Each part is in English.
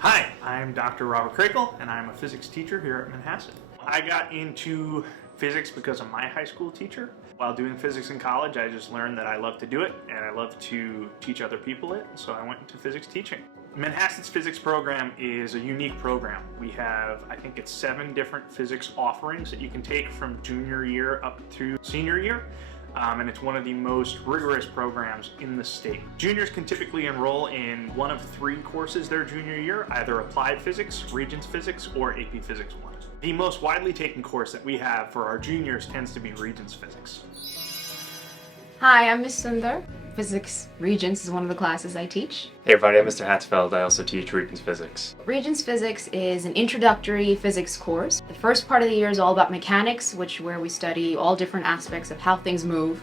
Hi, I'm Dr. Robert Krakel, and I'm a physics teacher here at Manhasset. I got into physics because of my high school teacher. While doing physics in college, I just learned that I love to do it, and I love to teach other people it, so I went into physics teaching. Manhasset's physics program is a unique program. We have, I think it's 7 different physics offerings that you can take from junior year up to senior year. And it's one of the most rigorous programs in the state. Juniors can typically enroll in one of 3 courses their junior year, either Applied Physics, Regents Physics, or AP Physics 1. The most widely taken course that we have for our juniors tends to be Regents Physics. Hi, I'm Ms. Sundar. Physics Regents is one of the classes I teach. Hey everybody, I'm Mr. Hatzfeld. I also teach Regents Physics. Regents Physics is an introductory physics course. The first part of the year is all about mechanics, where we study all different aspects of how things move.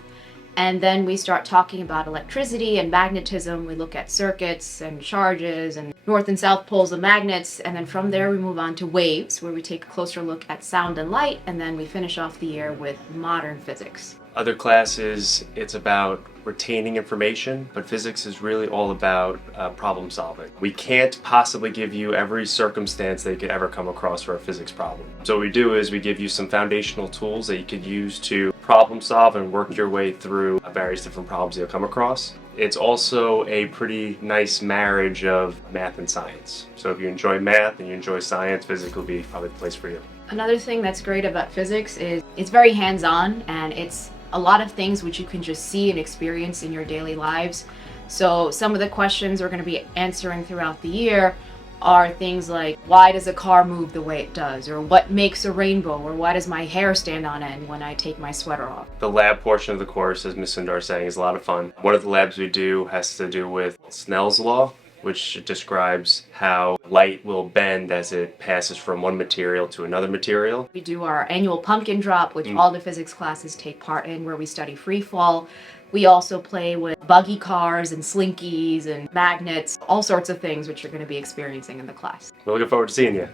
And then we start talking about electricity and magnetism. We look at circuits and charges and north and south poles of magnets. And then from there we move on to waves, where we take a closer look at sound and light. And then we finish off the year with modern physics. Other classes, it's about retaining information, but physics is really all about problem solving. We can't possibly give you every circumstance that you could ever come across for a physics problem. So what we do is we give you some foundational tools that you could use to problem solve and work your way through various different problems you'll come across. It's also a pretty nice marriage of math and science. So if you enjoy math and you enjoy science, physics will be probably the place for you. Another thing that's great about physics is it's very hands-on, and it's a lot of things which you can just see and experience in your daily lives. So some of the questions we're going to be answering throughout the year are things like, why does a car move the way it does? Or what makes a rainbow? Or why does my hair stand on end when I take my sweater off? The lab portion of the course, as Ms. Sundar is saying, is a lot of fun. One of the labs we do has to do with Snell's law, which describes how light will bend as it passes from one material to another material. We do our annual pumpkin drop, which all the physics classes take part in, where we study free fall. We also play with buggy cars and slinkies and magnets, all sorts of things which you're going to be experiencing in the class. We're looking forward to seeing you.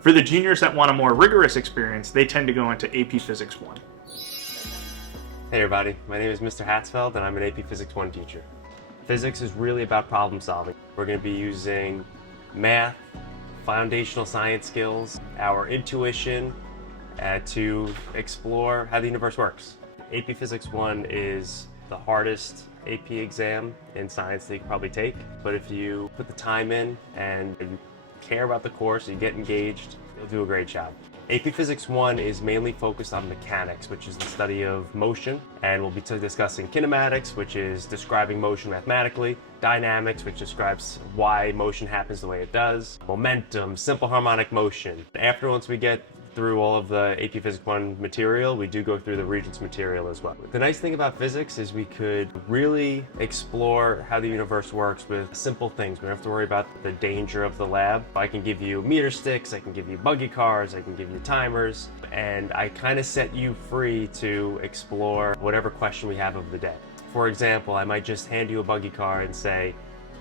For the juniors that want a more rigorous experience, they tend to go into AP Physics 1. Hey everybody, my name is Mr. Hatzfeld and I'm an AP Physics 1 teacher. Physics is really about problem solving. We're going to be using math, foundational science skills, our intuition to explore how the universe works. AP Physics 1 is the hardest AP exam in science that you can probably take, but if you put the time in and you care about the course, you get engaged, you'll do a great job. AP Physics 1 is mainly focused on mechanics, which is the study of motion, and we'll be discussing kinematics, which is describing motion mathematically, dynamics, which describes why motion happens the way it does, momentum, simple harmonic motion. Once we get through all of the AP Physics 1 material, we do go through the Regents material as well. The nice thing about physics is we could really explore how the universe works with simple things. We don't have to worry about the danger of the lab. I can give you meter sticks, I can give you buggy cars, I can give you timers, and I kind of set you free to explore whatever question we have of the day. For example, I might just hand you a buggy car and say,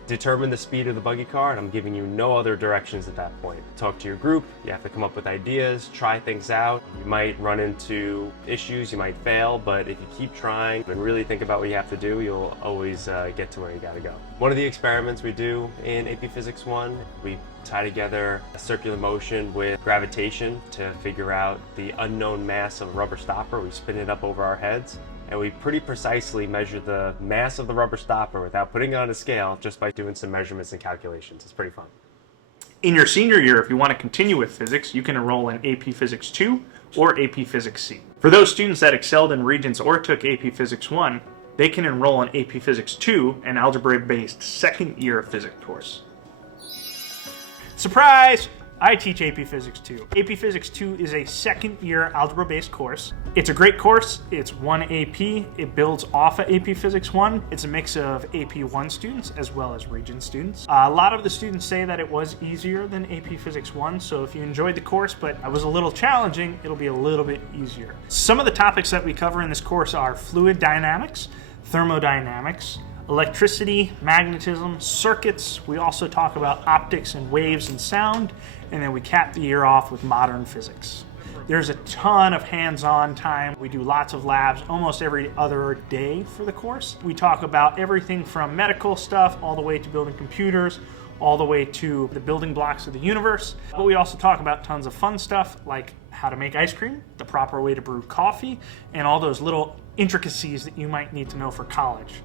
determine the speed of the buggy car, and I'm giving you no other directions at that point. Talk to your group, you have to come up with ideas, try things out. You might run into issues, you might fail, but if you keep trying and really think about what you have to do, you'll always get to where you gotta go. One of the experiments we do in AP Physics 1, we tie together a circular motion with gravitation to figure out the unknown mass of a rubber stopper. We spin it up over our heads, and we pretty precisely measure the mass of the rubber stopper without putting it on a scale, just by doing some measurements and calculations. It's pretty fun. In your senior year, if you want to continue with physics, you can enroll in AP Physics 2 or AP Physics C. For those students that excelled in Regents or took AP Physics 1, they can enroll in AP Physics 2, an algebra-based second year physics course. Surprise! I teach AP Physics 2. AP Physics 2 is a second-year algebra-based course. It's a great course. It's one AP. It builds off of AP Physics 1. It's a mix of AP 1 students as well as Regents students. A lot of the students say that it was easier than AP Physics 1, so if you enjoyed the course but it was a little challenging, it'll be a little bit easier. Some of the topics that we cover in this course are fluid dynamics, thermodynamics, electricity, magnetism, circuits. We also talk about optics and waves and sound, and then we cap the year off with modern physics. There's a ton of hands-on time. We do lots of labs almost every other day for the course. We talk about everything from medical stuff all the way to building computers, all the way to the building blocks of the universe. But we also talk about tons of fun stuff like how to make ice cream, the proper way to brew coffee, and all those little intricacies that you might need to know for college.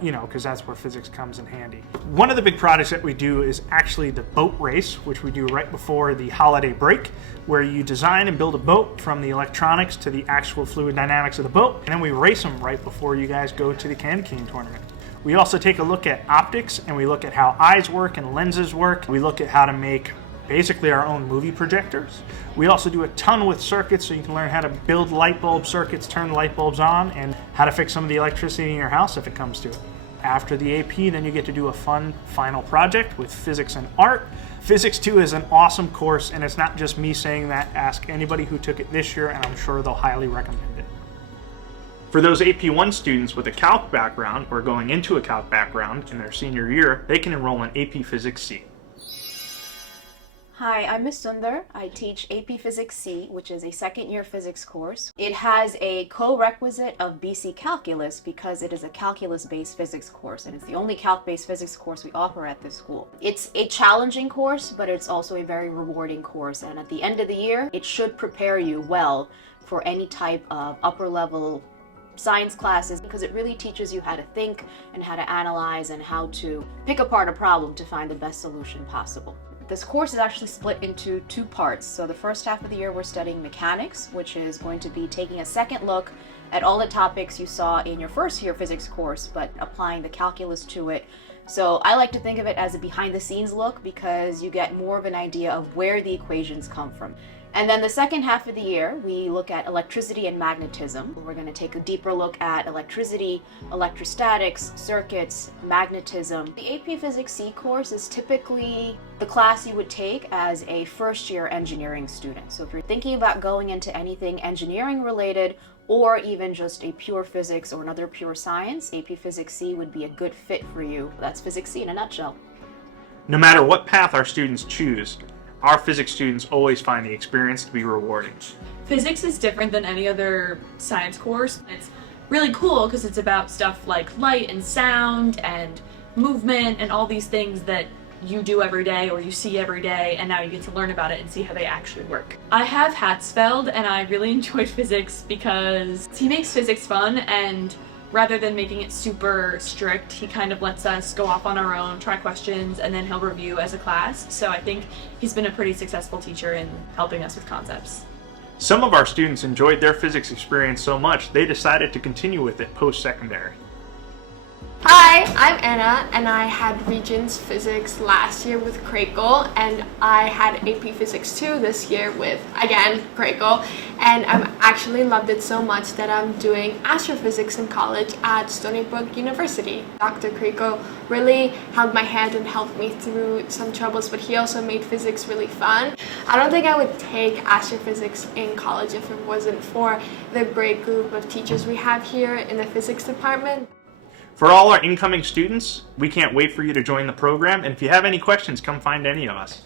Because that's where physics comes in handy. One of the big projects that we do is actually the boat race, which we do right before the holiday break, where you design and build a boat from the electronics to the actual fluid dynamics of the boat, and then we race them right before you guys go to the candy cane tournament. We also take a look at optics, and we look at how eyes work and lenses work. We look at how to make basically our own movie projectors. We also do a ton with circuits, so you can learn how to build light bulb circuits, turn light bulbs on, and how to fix some of the electricity in your house if it comes to it. After the AP, then you get to do a fun final project with physics and art. Physics 2 is an awesome course, and it's not just me saying that. Ask anybody who took it this year, and I'm sure they'll highly recommend it. For those AP1 students with a calc background or going into a calc background in their senior year, they can enroll in AP Physics C. Hi, I'm Ms. Sundar. I teach AP Physics C, which is a second-year physics course. It has a co-requisite of BC Calculus because it is a calculus-based physics course, and it's the only calc-based physics course we offer at this school. It's a challenging course, but it's also a very rewarding course, and at the end of the year, it should prepare you well for any type of upper-level science classes, because it really teaches you how to think and how to analyze and how to pick apart a problem to find the best solution possible. This course is actually split into two parts. So the first half of the year we're studying mechanics, which is going to be taking a second look at all the topics you saw in your first year physics course, but applying the calculus to it. So I like to think of it as a behind the scenes look because you get more of an idea of where the equations come from. And then the second half of the year, we look at electricity and magnetism. We're going to take a deeper look at electricity, electrostatics, circuits, magnetism. The AP Physics C course is typically the class you would take as a first-year engineering student. So if you're thinking about going into anything engineering related, or even just a pure physics or another pure science, AP Physics C would be a good fit for you. That's Physics C in a nutshell. No matter what path our students choose, our physics students always find the experience to be rewarding. Physics is different than any other science course. It's really cool because it's about stuff like light and sound and movement and all these things that you do every day or you see every day, and now you get to learn about it and see how they actually work. I have Hatzfeld, and I really enjoyed physics because he makes physics fun, and rather than making it super strict, he kind of lets us go off on our own, try questions, and then he'll review as a class. So I think he's been a pretty successful teacher in helping us with concepts. Some of our students enjoyed their physics experience so much, they decided to continue with it post-secondary. Hi, I'm Anna, and I had Regents Physics last year with Krakel, and I had AP Physics 2 this year with, again, Krakel, and I've actually loved it so much that I'm doing astrophysics in college at Stony Brook University. Dr. Krakel really held my hand and helped me through some troubles, but he also made physics really fun. I don't think I would take astrophysics in college if it wasn't for the great group of teachers we have here in the physics department. For all our incoming students, we can't wait for you to join the program, and if you have any questions, come find any of us.